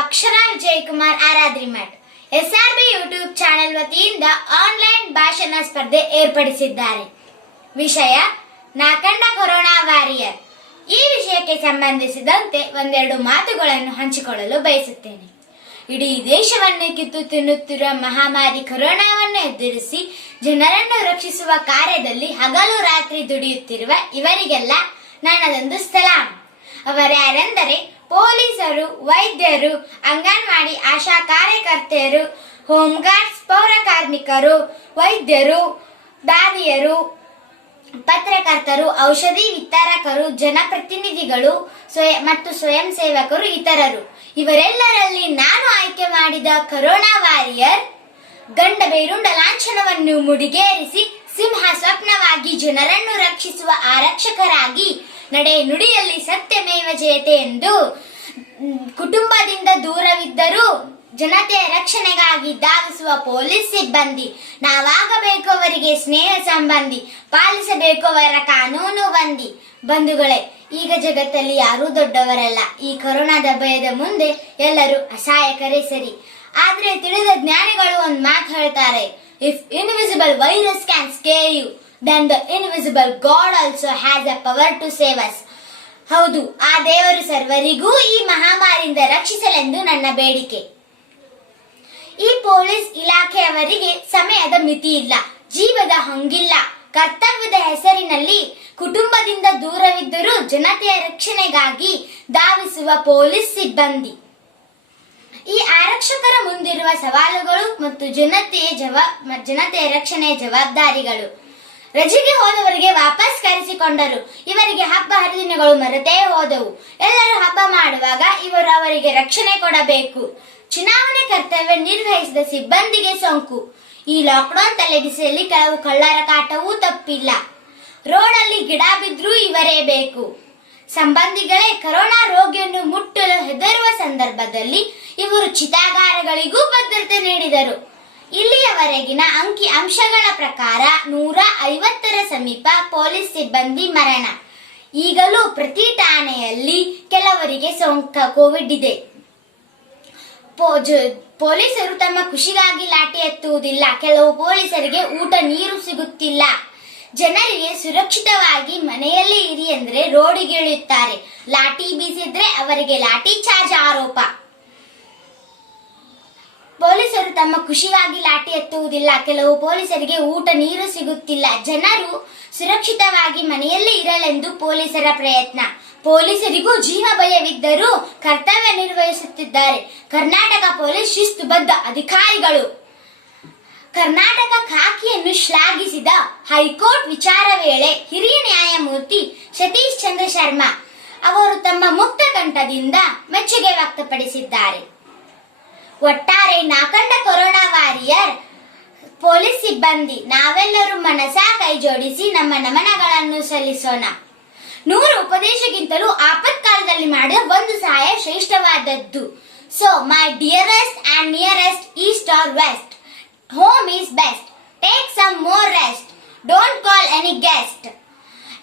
ಅಕ್ಷರಾ Vijayakumar ಆರಾದ್ರಿಮಠ್ ಎಸ್ಆರ್ಬಿ YouTube channel ವತಿಯಿಂದ online ಭಾಷಣ ಸ್ಪರ್ಧೆ ಏರ್ಪಡಿಸಿದ್ದಾರೆ. ವಿಷಯ ನಾಕಂಡ ಕೊರೋನಾ ವಾರಿಯರ್. ಈ ವಿಷಯಕ್ಕೆ ಸಂಬಂಧಿಸಿದಂತೆ ಒಂದೆರಡು ಮಾತುಗಳನ್ನು ಹಂಚಿಕೊಳ್ಳಲು ಬಯಸುತ್ತೇನೆ. ಇಡೀ ದೇಶವನ್ನು ಕಿತ್ತು ತಿನ್ನುತ್ತಿರುವ ಮಹಾಮಾರಿ ಕೊರೋನಾವನ್ನು ಎದುರಿಸಿ ಜನರನ್ನು ರಕ್ಷಿಸುವ ಕಾರ್ಯದಲ್ಲಿ ಹಗಲು ರಾತ್ರಿ ದುಡಿಯುತ್ತಿರುವ ಇವರಿಗೆಲ್ಲ ನನ್ನದೊಂದು ಸಲಾಂ. ಅವರ್ಯಾರೆಂದರೆ ಪೊಲೀಸರು, ವೈದ್ಯರು, ಅಂಗನವಾಡಿ ಆಶಾ ಕಾರ್ಯಕರ್ತೆಯರು, ಹೋಮ್ಗಾರ್ಡ್ಸ್, ಪೌರ ಕಾರ್ಮಿಕರು, ವೈದ್ಯರು, ದಾದಿಯರು, ಪತ್ರಕರ್ತರು, ಔಷಧಿ ವಿತರಕರು, ಜನಪ್ರತಿನಿಧಿಗಳು ಮತ್ತು ಸ್ವಯಂ ಸೇವಕರು ಇತರರು. ಇವರೆಲ್ಲರಲ್ಲಿ ನಾನು ಆಯ್ಕೆ ಮಾಡಿದ ಕೊರೋನಾ ವಾರಿಯರ್ ಗಂಡ ಬೇರುಂಡ ಲಾಂಛನವನ್ನು ಮುಡಿಗೇರಿಸಿ ಸಿಂಹ ಸ್ವಪ್ನವಾಗಿ ಜನರನ್ನು ರಕ್ಷಿಸುವ ಆರಕ್ಷಕರಾಗಿ ನಡೆ ನುಡಿಯಲ್ಲಿ ಸತ್ಯಮೇವ ಜಯತೆ ಎಂದು ಕುಟುಂಬದಿಂದ ದೂರವಿದ್ದರೂ ಜನತೆಯ ರಕ್ಷಣೆಗಾಗಿ ಧಾವಿಸುವ ಪೊಲೀಸ್ ಸಿಬ್ಬಂದಿ. ನಾವಾಗಬೇಕು ಅವರಿಗೆ ಸ್ನೇಹ ಸಂಬಂಧಿ, ಪಾಲಿಸಬೇಕು ಅವರ ಕಾನೂನು ಬಂದಿ. ಬಂಧುಗಳೇ, ಈಗ ಜಗತ್ತಲ್ಲಿ ಯಾರೂ ದೊಡ್ಡವರಲ್ಲ. ಈ ಕೊರೋನಾದ ಭಯದ ಮುಂದೆ ಎಲ್ಲರೂ ಅಸಹಾಯಕರೇ ಸರಿ. ಆದ್ರೆ ತಿಳಿದ ಜ್ಞಾನಿಗಳು ಒಂದು ಮಾತು ಹೇಳ್ತಾರೆ, if invisible virus can scare you, then the invisible God also has a power to save us. ಹೌದು, ಆ ದೇವರು ಸರ್ವರಿಗೂ ಈ ಮಹಾಮಾರಿಯಿಂದ ರಕ್ಷಿಸಲೆಂದು ನನ್ನ ಬೇಡಿಕೆ. ಈ ಪೊಲೀಸ್ ಇಲಾಖೆಯವರಿಗೆ ಸಮಯದ ಮಿತಿ ಇಲ್ಲ, ಜೀವದ ಹಂಗಿಲ್ಲ. ಕರ್ತವ್ಯದ ಹೆಸರಿನಲ್ಲಿ ಕುಟುಂಬದಿಂದ ದೂರವಿದ್ದರೂ ಜನತೆಯ ರಕ್ಷಣೆಗಾಗಿ ಧಾವಿಸುವ ಪೊಲೀಸ್ ಸಿಬ್ಬಂದಿ. ಈ ಆರಕ್ಷಕರ ಮುಂದಿರುವ ಸವಾಲುಗಳು ಮತ್ತು ಜನತೆಯ ರಕ್ಷಣೆಯ ಜವಾಬ್ದಾರಿಗಳು. ರಜೆಗೆ ಹೋದವರಿಗೆ ವಾಪಸ್ ಕರೆಸಿಕೊಂಡರು. ಇವರಿಗೆ ಹಬ್ಬ ಹರಿದಿನಗಳು ಮರೆತೇ ಹೋದವು. ಎಲ್ಲರೂ ಹಬ್ಬ ಮಾಡುವಾಗ ಇವರು ಅವರಿಗೆ ರಕ್ಷಣೆ ಕೊಡಬೇಕು. ಚುನಾವಣೆ ಕರ್ತವ್ಯ ನಿರ್ವಹಿಸಿದ ಸಿಬ್ಬಂದಿಗೆ ಸೋಂಕು. ಈ ಲಾಕ್ಡೌನ್ ತಲೆಬಿಸಿಯಲ್ಲಿ ಕೆಲವು ಕಳ್ಳರ ಕಾಟವೂ ತಪ್ಪಿಲ್ಲ. ರೋಡಲ್ಲಿ ಗಿಡ ಬಿದ್ರೂ ಇವರೇ ಬೇಕು. ಸಂಬಂಧಿಗಳೇ, ಕೊರೋನಾ ರೋಗಿಯನ್ನು ಮುಟ್ಟಲು ಹೆದರುವ ಸಂದರ್ಭದಲ್ಲಿ ಇವರು ಚಿತಾಗಾರಗಳಿಗೂ ಭದ್ರತೆ ನೀಡಿದರು. ಇಲ್ಲಿಯವರೆಗಿನ ಅಂಕಿ ಅಂಶಗಳ ಪ್ರಕಾರ 150ರ ಸಮೀಪ ಪೊಲೀಸ್ ಸಿಬ್ಬಂದಿ ಮರಣ. ಈಗಲೂ ಪ್ರತಿ ಠಾಣೆಯಲ್ಲಿ ಕೆಲವರಿಗೆ ಕೋವಿಡ್ ಇದೆ. ಪೊಲೀಸರು ತಮ್ಮ ಖುಷಿಗಾಗಿ ಲಾಠಿ ಎತ್ತುವುದಿಲ್ಲ. ಕೆಲವು ಪೊಲೀಸರಿಗೆ ಊಟ ನೀರು ಸಿಗುತ್ತಿಲ್ಲ. ಜನರಿಗೆ ಸುರಕ್ಷಿತವಾಗಿ ಮನೆಯಲ್ಲಿ ಇರಿ ಎಂದ್ರೆ ರೋಡಿಗೆ ಇಳಿಯುತ್ತಾರೆ. ಲಾಠಿ ಬೀಸಿದ್ರೆ ಅವರಿಗೆ ಲಾಠಿ ಚಾರ್ಜ್ ಆರೋಪ. ಪೊಲೀಸರು ತಮ್ಮ ಖುಷಿಗಾಗಿ ಲಾಠಿ ಎತ್ತುವುದಿಲ್ಲ. ಕೆಲವು ಪೊಲೀಸರಿಗೆ ಊಟ ನೀರು ಸಿಗುತ್ತಿಲ್ಲ. ಜನರು ಸುರಕ್ಷಿತವಾಗಿ ಮನೆಯಲ್ಲಿ ಇರಲೆಂದು ಪೊಲೀಸರ ಪ್ರಯತ್ನ. ಪೊಲೀಸರಿಗೂ ಜೀವ ಭಯವಿದ್ದರೂ ಕರ್ತವ್ಯ ನಿರ್ವಹಿಸುತ್ತಿದ್ದಾರೆ ಕರ್ನಾಟಕ ಪೊಲೀಸ್ ಶಿಸ್ತುಬದ್ಧ ಅಧಿಕಾರಿಗಳು. ಕರ್ನಾಟಕ ಖಾಕಿಯನ್ನು ಶ್ಲಾಘಿಸಿದ ಹೈಕೋರ್ಟ್ ವಿಚಾರ ವೇಳೆ ಹಿರಿಯ ನ್ಯಾಯಮೂರ್ತಿ ಸತೀಶ್ ಚಂದ್ರ ಶರ್ಮಾ ಅವರು ತಮ್ಮ ಮುಕ್ತ ಕಂಠದಿಂದ ಮೆಚ್ಚುಗೆ ವ್ಯಕ್ತಪಡಿಸಿದ್ದಾರೆ. ಒಟ್ಟಾರೆ ನಾಕಂಡ ಕೊರೋನಾ ವಾರಿಯರ್ ಪೊಲೀಸ್ ಸಿಬ್ಬಂದಿ ನಾವೆಲ್ಲರೂ ಮನಸ ಕೈ ಜೋಡಿಸಿ ನಮ್ಮ ನಮನಗಳನ್ನು ಸಲ್ಲಿಸೋಣ. 100 ಉಪದೇಶಕ್ಕಿಂತಲೂ ಆಪತ್ಕಾಲದಲ್ಲಿ ಮಾಡಿದ ಒಂದು ಸಹಾಯ ಶ್ರೇಷ್ಠವಾದದ್ದು. So my dearest and nearest east or west, home is best. Take some more rest. Don't call any guest.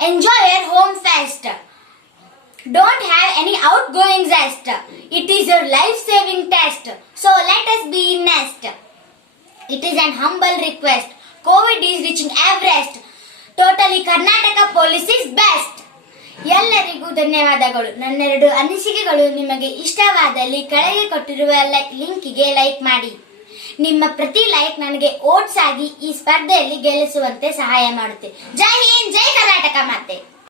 Enjoy your home fest. Don't have any outgoing zest. It is your life-saving test. So let us be in nest. It is an humble request. COVID is reaching Everest. Totally Karnataka police is best. ಎಲ್ಲರಿಗೂ ಧನ್ಯವಾದಗಳು. ನನ್ನೆರಡು ಅನಿಸಿಕೆಗಳು ನಿಮಗೆ ಇಷ್ಟವಾದಲ್ಲಿ ಕೆಳಗೆ ಕೊಟ್ಟಿರುವ ಲಿಂಕಿಗೆ like ಮಾಡಿ. ನಿಮ್ಮ ಪ್ರತಿ like ನನಗೆ ಓಟ್ಸ್ ಆಗಿ ಈ ಸ್ಪರ್ಧೆಯಲ್ಲಿ ಗೆಲ್ಲಿಸುವಂತೆ ಸಹಾಯ ಮಾಡುತ್ತೆ. ಜೈ ಹಿಂದ್, ಜೈ ಕರ್ನಾಟಕ ಮಾತೆ.